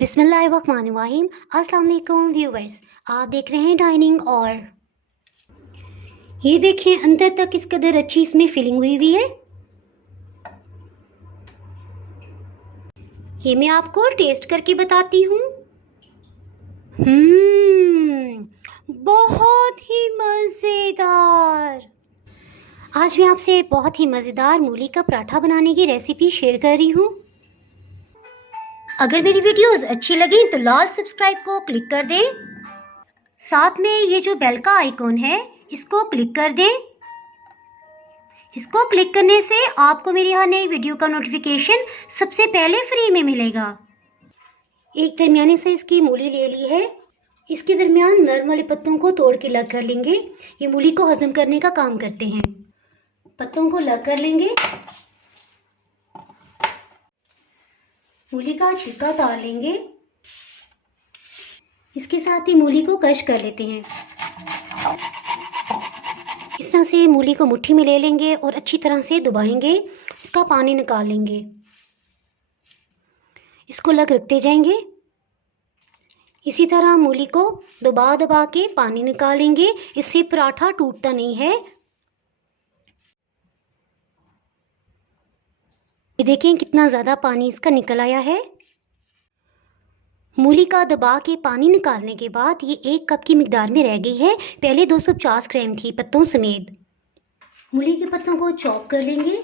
बिस्मिल्लाहिर्रहमानिर्रहीम। अस्सलाम वालेकुम व्यूवर्स, आप देख रहे हैं डाइनिंग। और ये देखें अंदर तक किस कदर अच्छी इसमें फिलिंग हुई हुई है। ये मैं आपको टेस्ट करके बताती हूँ। बहुत ही मज़ेदार। आज मैं आपसे बहुत ही मज़ेदार मूली का पराठा बनाने की रेसिपी शेयर कर रही हूँ। अगर मेरी वीडियोस अच्छी लगी तो लाल सब्सक्राइब को क्लिक कर दें। साथ में ये जो बेल का आइकॉन है इसको क्लिक कर दें। इसको क्लिक करने से आपको मेरी हर नई वीडियो का नोटिफिकेशन सबसे पहले फ्री में मिलेगा। एक दरमियाने साइज की मूली ले ली है। इसके दरमियान नर्म वाले पत्तों को तोड़ के अलग कर लेंगे। ये मूली को हजम करने का काम करते हैं। पत्तों को अलग कर लेंगे। मूली का छिलका उतार लेंगे। इसके साथ ही मूली को क्रश कर लेते हैं। इस तरह से मूली को मुट्ठी में ले लेंगे और अच्छी तरह से दबाएंगे। इसका पानी निकाल लेंगे। इसको अलग रखते जाएंगे। इसी तरह मूली को दबा दबा के पानी निकालेंगे। इससे पराठा टूटता नहीं है। ये देखें कितना ज़्यादा पानी इसका निकल आया है। मूली का दबा के पानी निकालने के बाद ये 1 कप की मिकदार में रह गई है। पहले 250 ग्राम थी पत्तों समेत। मूली के पत्तों को चॉप कर लेंगे।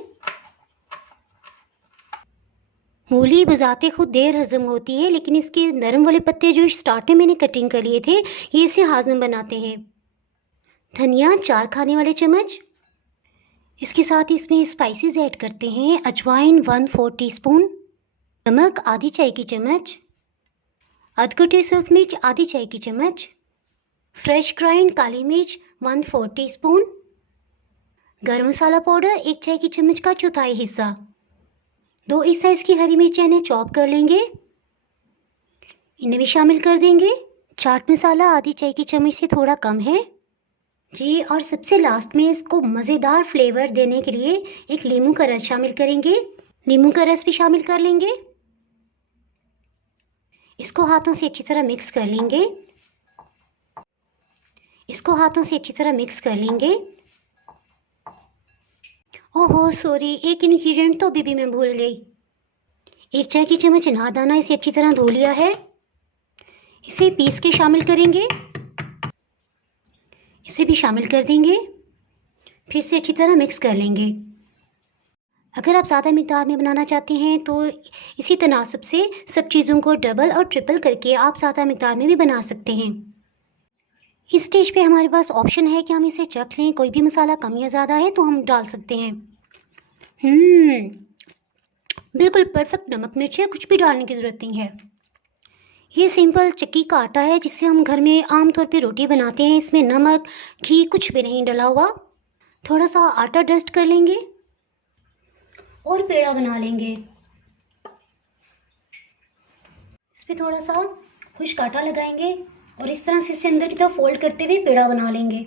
मूली बजाते खुद देर हजम होती है, लेकिन इसके नरम वाले पत्ते जो स्टार्ट में मैंने कटिंग कर लिए थे ये इसे हाजम बनाते हैं। धनिया 4 खाने वाले चम्मच। इसके साथ ही इसमें स्पाइसेस ऐड करते हैं। अजवाइन 1/4 टीस्पून, नमक आधी चाय की चम्मच, अदरक सूखी मिर्च आधी चाय की चम्मच, फ्रेश ग्राइंड काली मिर्च 1/4 टीस्पून, गरम मसाला पाउडर 1 चाय की चम्मच का चौथाई हिस्सा, 2 इस साइज़ की हरी मिर्चें इन्हें चॉप कर लेंगे। इन्हें भी शामिल कर देंगे। चाट मसाला आधी चाय की चम्मच से थोड़ा कम है जी। और सबसे लास्ट में इसको मज़ेदार फ्लेवर देने के लिए एक नींबू का रस शामिल करेंगे। नींबू का रस भी शामिल कर लेंगे। इसको हाथों से अच्छी तरह मिक्स कर लेंगे। इसको हाथों से अच्छी तरह मिक्स कर लेंगे। ओहो सॉरी, एक इंग्रेडिएंट तो अभी भी मैं भूल गई। 1 चाय की चम्मच अनारदाना इसे अच्छी तरह धो लिया है। इसे पीस के शामिल करेंगे। इसे भी शामिल कर देंगे। फिर से अच्छी तरह मिक्स कर लेंगे। अगर आप ज़्यादा मिकदार में बनाना चाहते हैं तो इसी तनासब से सब चीज़ों को डबल और ट्रिपल करके आप ज़्यादा मिकदार में भी बना सकते हैं। इस स्टेज पे हमारे पास ऑप्शन है कि हम इसे चख लें। कोई भी मसाला कम या ज़्यादा है तो हम डाल सकते हैं। बिल्कुल परफेक्ट नमक मिर्च है, कुछ भी डालने की ज़रूरत नहीं है। ये सिंपल चक्की का आटा है जिससे हम घर में आमतौर पे रोटी बनाते हैं। इसमें नमक घी कुछ भी नहीं डला हुआ। थोड़ा सा आटा डस्ट कर लेंगे और पेड़ा बना लेंगे। इस पर थोड़ा सा खुश्क आटा लगाएंगे और इस तरह से इसे अंदर की तरफ फोल्ड करते हुए पेड़ा बना लेंगे।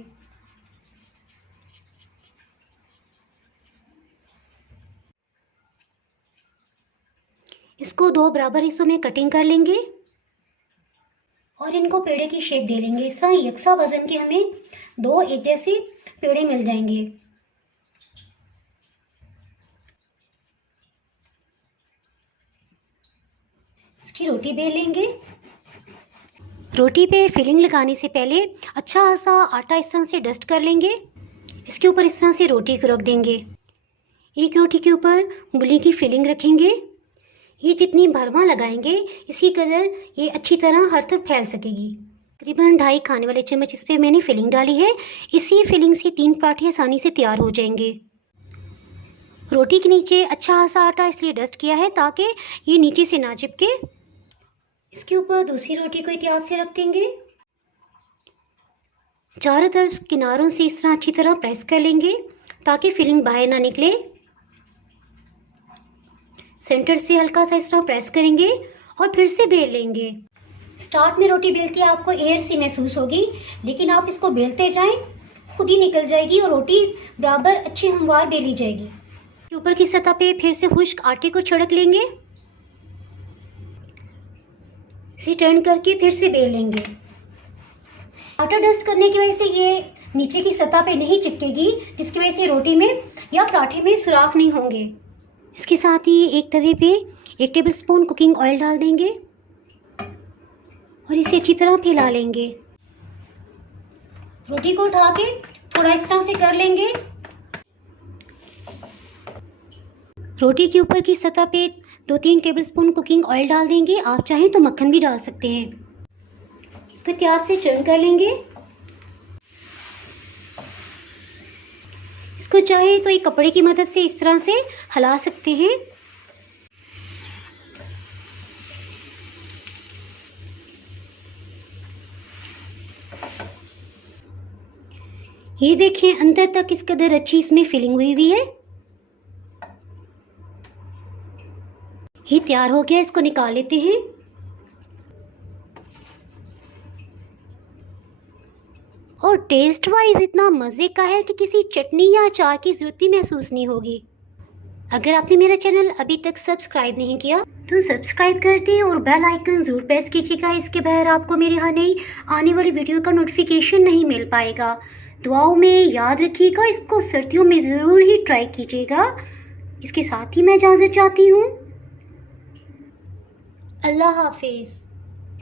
इसको 2 बराबर हिस्सों में कटिंग कर लेंगे और इनको पेड़े की शेप दे लेंगे। इस तरह यकसा वजन के हमें 2 एक जैसे पेड़े मिल जाएंगे। इसकी रोटी बेल लेंगे। रोटी पे फिलिंग लगाने से पहले अच्छा सा आटा इस तरह से डस्ट कर लेंगे। इसके ऊपर इस तरह से रोटी को रख देंगे। एक रोटी के ऊपर मूली की फिलिंग रखेंगे। ये जितनी भरवा लगाएंगे इसी कदर ये अच्छी तरह हर तरफ फैल सकेगी। तकरीबन 2.5 खाने वाले चम्मच इस पर मैंने फिलिंग डाली है। इसी फिलिंग से 3 पराठे आसानी से तैयार हो जाएंगे। रोटी के नीचे अच्छा सा आटा इसलिए डस्ट किया है ताकि ये नीचे से ना चिपके। इसके ऊपर दूसरी रोटी को एहतियात से रख देंगे। चारों तरफ किनारों से इस तरह अच्छी तरह प्रेस कर लेंगे ताकि फिलिंग बाहर ना निकले। सेंटर से हल्का सा इस तरह प्रेस करेंगे और फिर से बेल लेंगे। स्टार्ट में रोटी बेलती आपको एयर सी महसूस होगी, लेकिन आप इसको बेलते जाएं खुद ही निकल जाएगी और रोटी बराबर अच्छी हमवार बेली जाएगी। ऊपर की सतह पे फिर से खुश्क आटे को छिड़क लेंगे। इसे टर्न करके फिर से बेल लेंगे। आटा डस्ट करने की वजह से ये नीचे की सतह पे नहीं चिपकेगी, जिसकी वजह से रोटी में या पराठे में सुराख नहीं होंगे। इसके साथ ही एक तवे पे 1 टेबलस्पून कुकिंग ऑयल डाल देंगे और इसे अच्छी तरह फैला लेंगे। रोटी को उठा के थोड़ा इस तरह से कर लेंगे। रोटी के ऊपर की सतह पे 2-3 टेबलस्पून कुकिंग ऑयल डाल देंगे। आप चाहें तो मक्खन भी डाल सकते हैं। इसको प्यार से टर्न कर लेंगे। इसको चाहे तो एक कपड़े की मदद से इस तरह से हिला सकते हैं। ये देखें, अंदर तक इस कदर अच्छी इसमें फिलिंग हुई हुई है। ये तैयार हो गया, इसको निकाल लेते हैं। और टेस्ट वाइज इतना मज़े का है कि किसी चटनी या अचार की ज़रूरत भी महसूस नहीं होगी। अगर आपने मेरा चैनल अभी तक सब्सक्राइब नहीं किया तो सब्सक्राइब कर दें और बेल आइकन ज़रूर प्रेस कीजिएगा। इसके बगैर आपको मेरी हर नई आने वाली वीडियो का नोटिफिकेशन नहीं मिल पाएगा। दुआओं में याद रखिएगा, इसको सर्दियों में ज़रूर ही ट्राई कीजिएगा। इसके साथ ही मैं इजाज़त चाहती हूँ। अल्लाह हाफिज़।